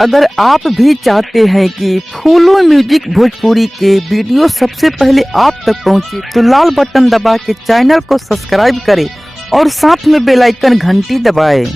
अगर आप भी चाहते हैं कि फूलो म्यूजिक भोजपुरी के वीडियो सबसे पहले आप तक पहुंचे तो लाल बटन दबा के चैनल को सब्सक्राइब करें और साथ में बेल आइकन घंटी दबाएं।